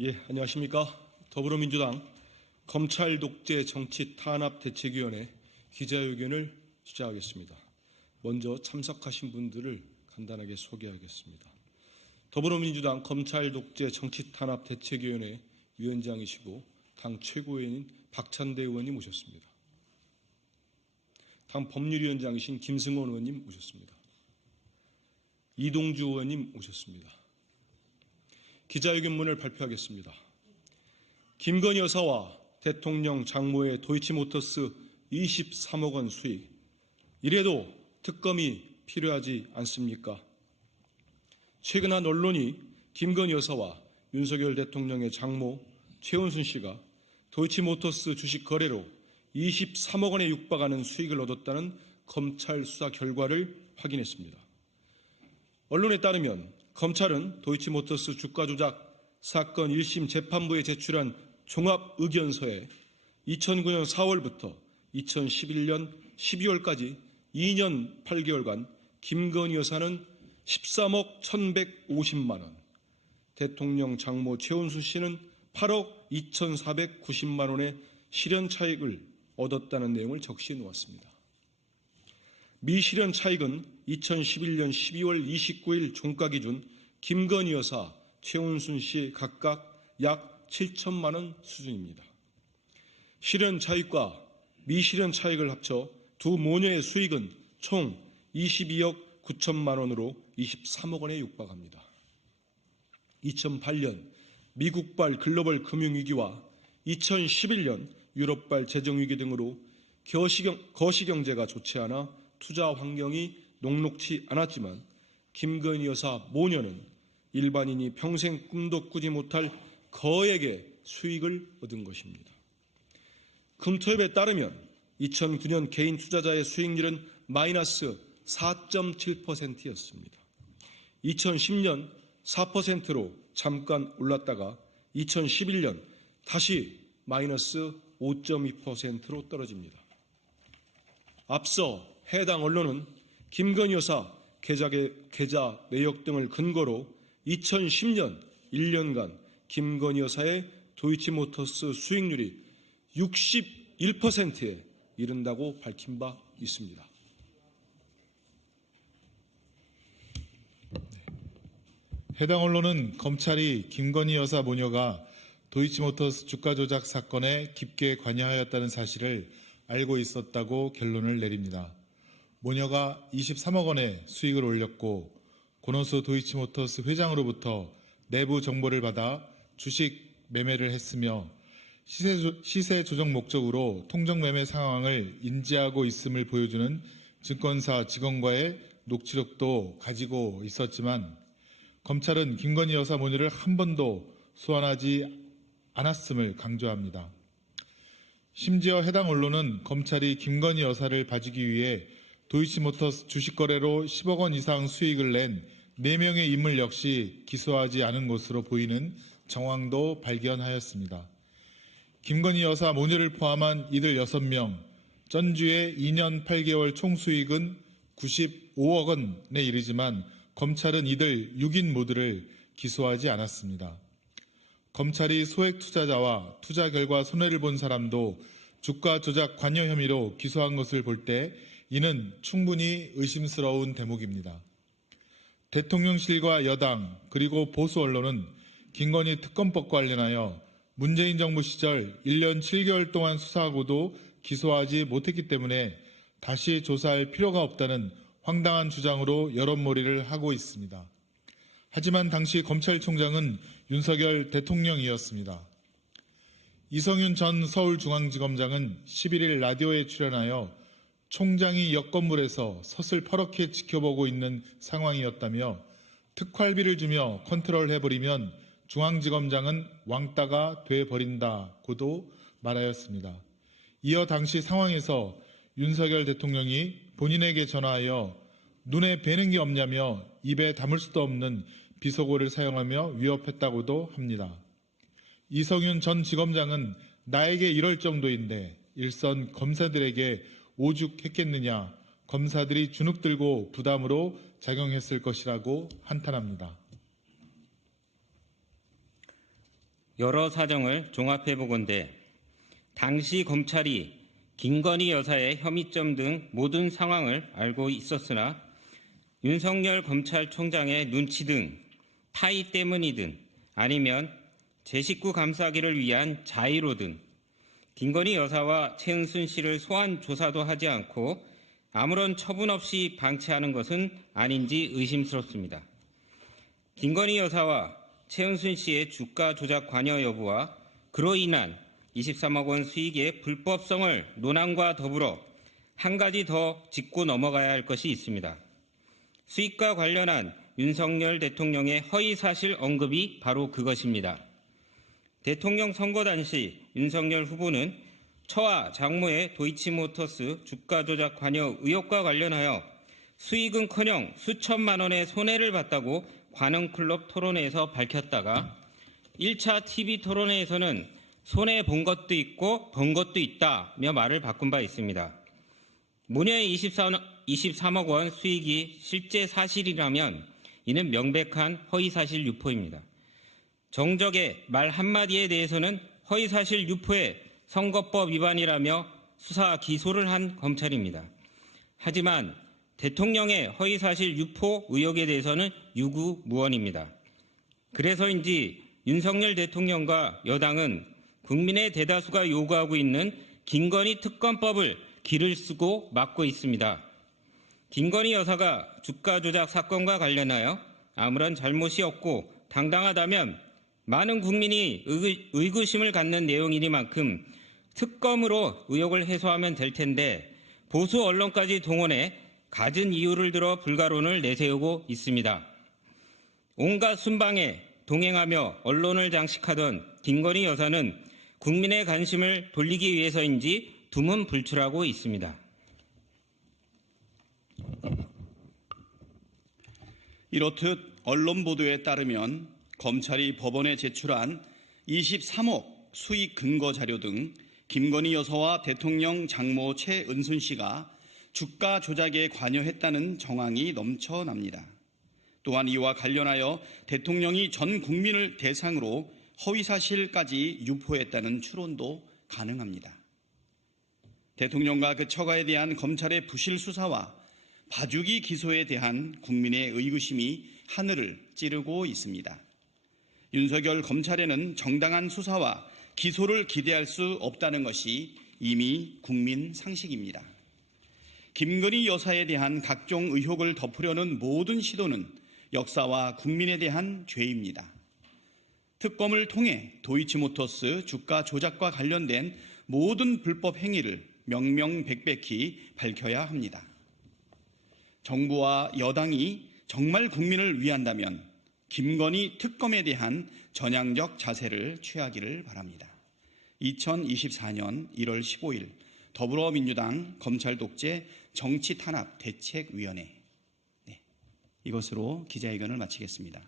안녕하십니까. 더불어민주당 검찰 독재 정치 탄압 대책위원회 기자회견을 시작하겠습니다. 먼저 참석하신 분들을 간단하게 소개하겠습니다. 더불어민주당 검찰 독재 정치 탄압 대책위원회 위원장이시고 당 최고위원인 박찬대 의원님 모셨습니다. 당 법률위원장이신 김승원 의원님 모셨습니다. 이동주 의원님 모셨습니다. 기자회견문을 발표하겠습니다. 김건희 여사와 대통령 장모의 도이치모터스 23억 원 수익, 이래도 특검이 필요하지 않습니까? 최근 한 언론이 김건희 여사와 윤석열 대통령의 장모 최은순 씨가 도이치모터스 주식 거래로 23억 원에 육박하는 수익을 얻었다는 검찰 수사 결과를 확인했습니다. 언론에 따르면 검찰은 도이치모터스 주가 조작 사건 1심 재판부에 제출한 종합의견서에 2009년 4월부터 2011년 12월까지 2년 8개월간 김건희 여사는 13억 1,150만 원, 대통령 장모 최은순 씨는 8억 2,490만 원의 실현 차익을 얻었다는 내용을 적시해 놓았습니다. 미실현 차익은 2011년 12월 29일 종가 기준 김건희 여사, 최은순 씨 각각 약 7천만 원 수준입니다. 실현 차익과 미실현 차익을 합쳐 두 모녀의 수익은 총 22억 9천만 원으로 23억 원에 육박합니다. 2008년 미국발 글로벌 금융위기와 2011년 유럽발 재정위기 등으로 거시경제가 좋지 않아 투자 환경이 녹록치 않았지만 김건희 여사 모녀는 일반인이 평생 꿈도 꾸지 못할 거액의 수익을 얻은 것입니다. 금토협에 따르면 2009년 개인 투자자의 수익률은 마이너스 4.7%였습니다. 2010년 4%로 잠깐 올랐다가 2011년 다시 마이너스 5.2%로 떨어집니다. 앞서 해당 언론은 김건희 여사 계좌 내역 등을 근거로 2010년 1년간 김건희 여사의 도이치모터스 수익률이 61%에 이른다고 밝힌 바 있습니다. 해당 언론은 검찰이 김건희 여사 모녀가 도이치모터스 주가 조작 사건에 깊게 관여하였다는 사실을 알고 있었다고 결론을 내립니다. 모녀가 23억 원의 수익을 올렸고 권오수 도이치모터스 회장으로부터 내부 정보를 받아 주식 매매를 했으며 시세 조정 목적으로 통정 매매 상황을 인지하고 있음을 보여주는 증권사 직원과의 녹취록도 가지고 있었지만 검찰은 김건희 여사 모녀를 한 번도 소환하지 않았음을 강조합니다. 심지어 해당 언론은 검찰이 김건희 여사를 봐주기 위해 도이치모터스 주식거래로 10억 원 이상 수익을 낸 4명의 인물 역시 기소하지 않은 것으로 보이는 정황도 발견하였습니다. 김건희 여사 모녀를 포함한 이들 6명, 전주의 2년 8개월 총수익은 95억 원에 이르지만 검찰은 이들 6인 모두를 기소하지 않았습니다. 검찰이 소액 투자자와 투자 결과 손해를 본 사람도 주가 조작 관여 혐의로 기소한 것을 볼 때 이는 충분히 의심스러운 대목입니다. 대통령실과 여당 그리고 보수 언론은 김건희 특검법과 관련하여 문재인 정부 시절 1년 7개월 동안 수사하고도 기소하지 못했기 때문에 다시 조사할 필요가 없다는 황당한 주장으로 여론몰이를 하고 있습니다. 하지만 당시 검찰총장은 윤석열 대통령이었습니다. 이성윤 전 서울중앙지검장은 11일 라디오에 출연하여 총장이 옆 건물에서 서슬퍼렇게 지켜보고 있는 상황이었다며 특활비를 주며 컨트롤해버리면 중앙지검장은 왕따가 돼버린다고도 말하였습니다. 이어 당시 상황에서 윤석열 대통령이 본인에게 전화하여 눈에 뵈는 게 없냐며 입에 담을 수도 없는 비속어를 사용하며 위협했다고도 합니다. 이성윤 전 지검장은 나에게 이럴 정도인데 일선 검사들에게 오죽했겠느냐, 검사들이 주눅 들고 부담으로 작용했을 것이라고 한탄합니다. 여러 사정을 종합해 보건대 당시 검찰이 김건희 여사의 혐의점 등 모든 상황을 알고 있었으나 윤석열 검찰총장의 눈치 등 타의 때문이든 아니면 제 식구 감싸기를 위한 자의로든 김건희 여사와 최은순 씨를 소환 조사도 하지 않고 아무런 처분 없이 방치하는 것은 아닌지 의심스럽습니다. 김건희 여사와 최은순 씨의 주가 조작 관여 여부와 그로 인한 23억 원 수익의 불법성을 논함과 더불어 한 가지 더 짚고 넘어가야 할 것이 있습니다. 수익과 관련한 윤석열 대통령의 허위사실 언급이 바로 그것입니다. 대통령 선거 당시 윤석열 후보는 처와 장모의 도이치모터스 주가 조작 관여 의혹과 관련하여 수익은커녕 수천만 원의 손해를 봤다고 관흥클럽 토론회에서 밝혔다가 1차 TV 토론회에서는 손해 본 것도 있고 번 것도 있다며 말을 바꾼 바 있습니다. 모녀의 23억 원 수익이 실제 사실이라면 이는 명백한 허위사실 유포입니다. 정적의 말 한마디에 대해서는 허위사실 유포의 선거법 위반이라며 수사 기소를 한 검찰입니다. 하지만 대통령의 허위사실 유포 의혹에 대해서는 유구무원입니다. 그래서인지 윤석열 대통령과 여당은 국민의 대다수가 요구하고 있는 김건희 특검법을 기를 쓰고 막고 있습니다. 김건희 여사가 주가 조작 사건과 관련하여 아무런 잘못이 없고 당당하다면 많은 국민이 의구심을 갖는 내용이니만큼 특검으로 의혹을 해소하면 될 텐데 보수 언론까지 동원해 갖은 이유를 들어 불가론을 내세우고 있습니다. 온갖 순방에 동행하며 언론을 장식하던 김건희 여사는 국민의 관심을 돌리기 위해서인지 두문불출하고 있습니다. 이렇듯 언론 보도에 따르면 검찰이 법원에 제출한 23억 수익 근거 자료 등 김건희 여사와 대통령 장모 최은순 씨가 주가 조작에 관여했다는 정황이 넘쳐납니다. 또한 이와 관련하여 대통령이 전 국민을 대상으로 허위사실까지 유포했다는 추론도 가능합니다. 대통령과 그 처가에 대한 검찰의 부실 수사와 봐주기 기소에 대한 국민의 의구심이 하늘을 찌르고 있습니다. 윤석열 검찰에는 정당한 수사와 기소를 기대할 수 없다는 것이 이미 국민 상식입니다. 김건희 여사에 대한 각종 의혹을 덮으려는 모든 시도는 역사와 국민에 대한 죄입니다. 특검을 통해 도이치모터스 주가 조작과 관련된 모든 불법 행위를 명명백백히 밝혀야 합니다. 정부와 여당이 정말 국민을 위한다면 김건희 특검에 대한 전향적 자세를 취하기를 바랍니다. 2024년 1월 15일 더불어민주당 검찰독재 정치탄압대책위원회 이것으로 기자회견을 마치겠습니다.